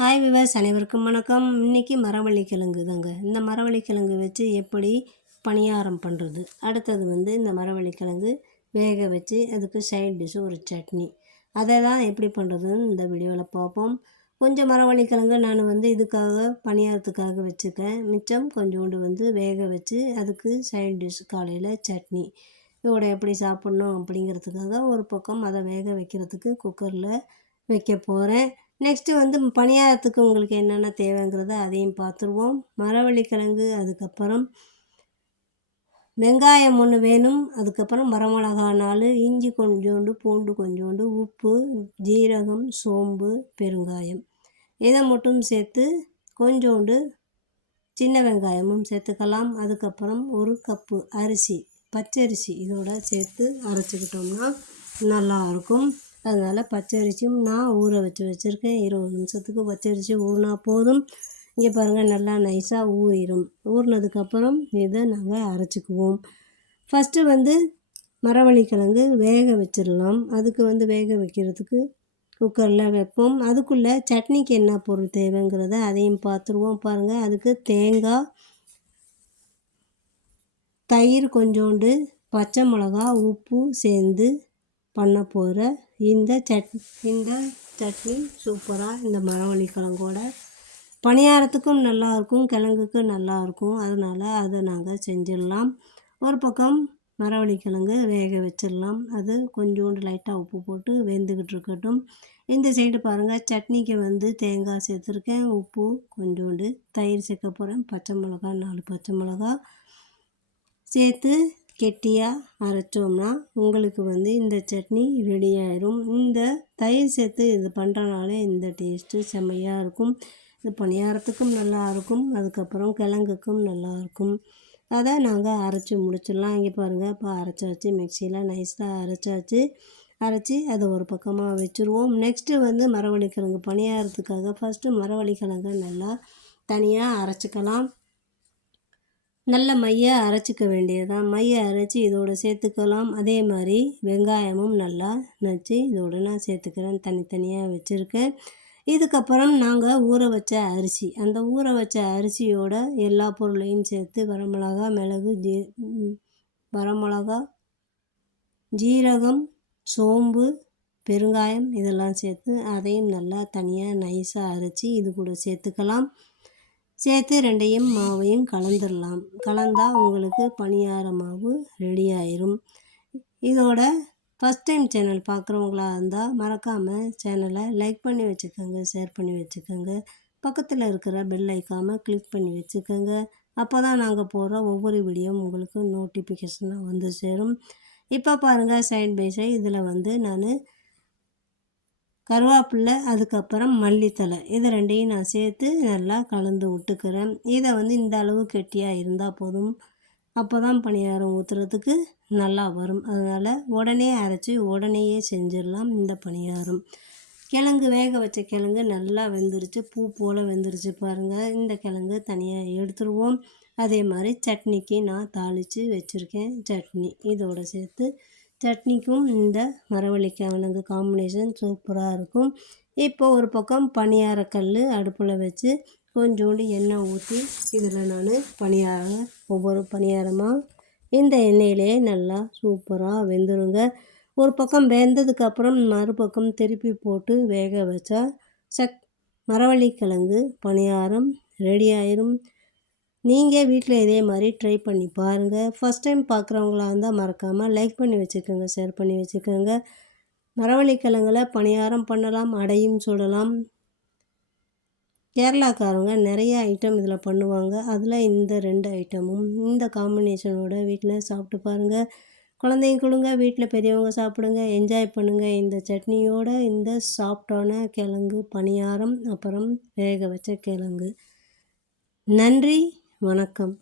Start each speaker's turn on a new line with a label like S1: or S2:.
S1: Hi விவாஸ் அனைவருக்கும் வணக்கம். இன்றைக்கி மரவள்ளி கிழங்கு தாங்க. இந்த மரவள்ளி கிழங்கு வச்சு எப்படி பணியாரம் பண்ணுறது அடுத்தது வந்து இந்த மரவள்ளி கிழங்கு வேக வச்சு அதுக்கு சைட் டிஷ்ஷு ஒரு சட்னி. அதை தான் எப்படி பண்ணுறதுன்னு இந்த வீடியோவில் பார்ப்போம். கொஞ்சம் மரவள்ளி கிழங்கு நான் வந்து இதுக்காக பணியாரத்துக்காக வச்சுருக்கேன். மிச்சம் கொஞ்சோண்டு வந்து வேக வச்சு அதுக்கு சைட் டிஷ் காலையில் சட்னி. இதோட எப்படி சாப்பிட்ணும் அப்படிங்கிறதுக்காக ஒரு பக்கம் அதை வேக வைக்கிறதுக்கு குக்கரில் வைக்க போகிறேன் நெக்ஸ்ட்டு வந்து பணியாரத்துக்கு உங்களுக்கு என்னென்ன தேவைங்கிறத அதையும் பார்த்துருவோம். மரவள்ளிக்கிழங்கு அதுக்கப்புறம் வெங்காயம் ஒன்று வேணும் அதுக்கப்புறம் மரமிளகா நாலு இஞ்சி கொஞ்சோண்டு பூண்டு கொஞ்சோண்டு உப்பு ஜீரகம் சோம்பு பெருங்காயம். இதை மட்டும் சேர்த்து கொஞ்சோண்டு சின்ன வெங்காயமும் சேர்த்துக்கலாம். அதுக்கப்புறம் ஒரு கப்பு அரிசி பச்சரிசி இதோட சேர்த்து அரைச்சிக்கிட்டோம்னா நல்லாயிருக்கும் அதனால் பச்சரிசியும் நான் ஊற வச்சு வச்சுருக்கேன். இருபது நிமிஷத்துக்கு பச்சரிசி ஊறினா போதும். இங்கே பாருங்கள் நல்லா நைஸாக ஊறிடும் ஊறினதுக்கப்புறம் இதை நாங்கள் அரைச்சிக்குவோம். ஃபஸ்ட்டு வந்து மரவள்ளிக்கிழங்கு வேக வச்சிடலாம். அதுக்கு வந்து வேக வைக்கிறதுக்கு குக்கரில் வைப்போம். அதுக்குள்ளே சட்னிக்கு என்ன பொருள் தேவைங்கிறத அதையும் பார்த்துருவோம். பாருங்கள் அதுக்கு தேங்காய் தயிர் கொஞ்சோண்டு பச்சை மிளகா உப்பு சேர்ந்து பண்ண போகிற இந்த சட் இந்த சட்னி சூப்பராக இந்த மரவள்ளி கிழங்கோட பணியாரத்துக்கும் நல்லாயிருக்கும் கிழங்குக்கு நல்லாயிருக்கும் அதனால் அதை நாங்கள் செஞ்சிடலாம். ஒரு பக்கம் மரவள்ளி கிழங்கு வேக வச்சிடலாம். அது கொஞ்சோண்டு லைட்டாக உப்பு போட்டு வெந்துக்கிட்டு இருக்கட்டும். இந்த சைடு பாருங்கள் சட்னிக்கு வந்து தேங்காய் சேர்த்துருக்கேன். உப்பு கொஞ்சோண்டு தயிர் சேர்க்க போகிறேன் பச்சை மிளகா நாலு பச்சை மிளகா சேர்த்து கெட்டியாக அரைச்சோம்னா உங்களுக்கு வந்து இந்த சட்னி ரெடி ஆயிரும். இந்த தயிர் சேர்த்து இது பண்ணுறனால இந்த டேஸ்ட்டு செம்மையாக இருக்கும். இது பணியாரத்துக்கும் நல்லாயிருக்கும் அதுக்கப்புறம் கிழங்குக்கும் நல்லாயிருக்கும் அதை நாங்கள் அரைச்சி முடிச்சிடலாம். இங்கே பாருங்கள் இப்போ அரைச்சாச்சு. மிக்சியில் நைஸாக அரைச்சாச்சு. அரைச்சி அதை ஒரு பக்கமாக வச்சுருவோம். நெக்ஸ்ட்டு வந்து மரவள்ளிக்கிழங்கு. பணியாரத்துக்காக ஃபஸ்ட்டு மரவள்ளி நல்லா தனியாக அரைச்சிக்கலாம். நல்ல மையை அரைச்சிக்க வேண்டியதுதான் மையை அரைச்சி இதோட சேர்த்துக்கலாம். அதே மாதிரி வெங்காயமும் நல்லா நச்சு இதோட நான் சேர்த்துக்கிறேன். தனித்தனியாக வச்சுருக்கேன் இதுக்கப்புறம் நாங்கள் ஊற வச்ச அரிசி. அந்த ஊற வச்ச அரிசியோட எல்லா பொருளையும் சேர்த்து வரமிளகா மிளகு ஜீ வரமிளகா ஜீரகம் சோம்பு பெருங்காயம் இதெல்லாம் சேர்த்து அதையும் நல்லா தனியாக நைஸாக அரைச்சி இது கூட சேர்த்துக்கலாம். சேர்த்து ரெண்டையும் மாவையும் கலந்துடலாம் கலந்தால் உங்களுக்கு பணியார மாவு ரெடி ஆயிரும். இதோட ஃபஸ்ட் டைம் சேனல் பார்க்குறவங்களா இருந்தால் மறக்காமல் சேனலை லைக் பண்ணி வச்சுக்கோங்க ஷேர் பண்ணி வச்சுக்கோங்க. பக்கத்தில் இருக்கிற பெல் ஐக்காம கிளிக் பண்ணி வச்சுக்கோங்க. அப்போ தான் நாங்கள் போடுற ஒவ்வொரு வீடியோவும் உங்களுக்கு நோட்டிஃபிகேஷனாக வந்து சேரும். இப்போ பாருங்கள் சைட் பை சைட் இதில் வந்து நான் கருவேப்பில்லை அதுக்கப்புறம் மல்லித்தலை இது ரெண்டையும் நான் சேர்த்து நல்லா கலந்து விட்டுக்கிறேன். இதை வந்து இந்த அளவு கெட்டியாக இருந்தால் போதும். அப்போ தான் பணியாரம் ஊற்றுறதுக்கு நல்லா வரும். அதனால் உடனே அரைச்சி உடனேயே செஞ்சிடலாம் இந்த பணியாரம். கிழங்கு வேக வச்ச கிழங்கு நல்லா வெந்துருச்சு. பூ போல் வெந்துருச்சு பாருங்கள் இந்த கிழங்கு தனியாக எடுத்துருவோம். அதே மாதிரி சட்னிக்கு நான் தாளித்து வச்சுருக்கேன் சட்னி. இதோடு சேர்த்து சட்னிக்கும் இந்த மரவள்ளிக்காய் கிழங்கு காம்பினேஷன் சூப்பராக இருக்கும். இப்போ ஒரு பக்கம் பணியாரக்கல் அடுப்பில் வச்சு கொஞ்சோண்டு எண்ணெய் ஊற்றி இதில் நான் பணியாரம் ஒவ்வொரு பணியாரமாக இந்த எண்ணெயிலே நல்லா சூப்பராக வெந்துருங்க. ஒரு பக்கம் வெந்ததுக்கப்புறம் மறுபக்கம் திருப்பி போட்டு வேக வச்சா சக் மரவள்ளி கிழங்கு பணியாரம் ரெடி ஆயிரும். நீங்கள் வீட்டில் இதே மாதிரி ட்ரை பண்ணி பாருங்கள் ஃபஸ்ட் டைம் பார்க்குறவங்களா இருந்தால் மறக்காமல் லைக் பண்ணி வச்சுக்கோங்க ஷேர் பண்ணி வச்சுக்கோங்க. மரவள்ளிக்கிழங்குல பணியாரம் பண்ணலாம் அடையும் சுடலாம். கேரளாக்காரங்க நிறைய ஐட்டம் இதில் பண்ணுவாங்க. அதில் இந்த ரெண்டு ஐட்டமும் இந்த காம்பினேஷனோட வீட்டில் சாப்பிட்டு பாருங்கள் குழந்தைங்க கொடுங்க வீட்டில் பெரியவங்க சாப்பிடுங்க என்ஜாய் பண்ணுங்கள் இந்த சட்னியோட இந்த சாஃப்டான கிழங்கு பணியாரம் அப்புறம் வேக வச்ச கிழங்கு. நன்றி. வணக்கம்.